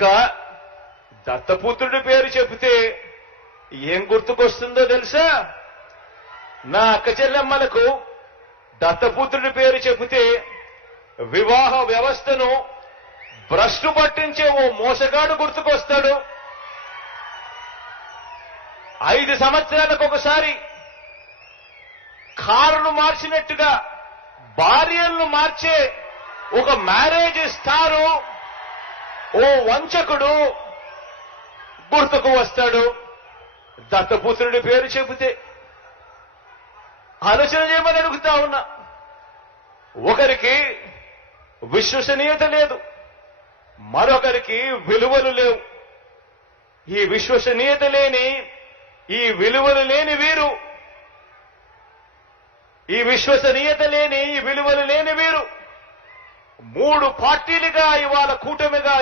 ఇక దత్తపుత్రుడి పేరు చెబితే ఏం గుర్తుకొస్తుందో తెలుసా? నా అక్క చెల్లెమ్మలకు దత్తపుత్రుడి పేరు చెబితే వివాహ వ్యవస్థను భ్రష్టు పట్టించే ఓ మోసగాడు గుర్తుకొస్తాడు. 5 సంవత్సరాలకు ఒకసారి కారును మార్చినట్టుగా భార్యలను మార్చే ఒక మ్యారేజ్ స్టారు ఓ వంచకుడు గుర్తుకు వస్తాడు దత్తపుత్రుడి పేరు చెబితే. ఆలోచన చేయమని అడుగుతా ఉన్నా. ఒకరికి విశ్వసనీయత లేదు, మరొకరికి విలువలు లేవు. ఈ విశ్వసనీయత లేని, ఈ విలువలు లేని వీరు, ఈ విశ్వసనీయత లేని, ఈ విలువలు లేని వీరు 3 పార్టీలుగా ఇవాళ కూటమిగా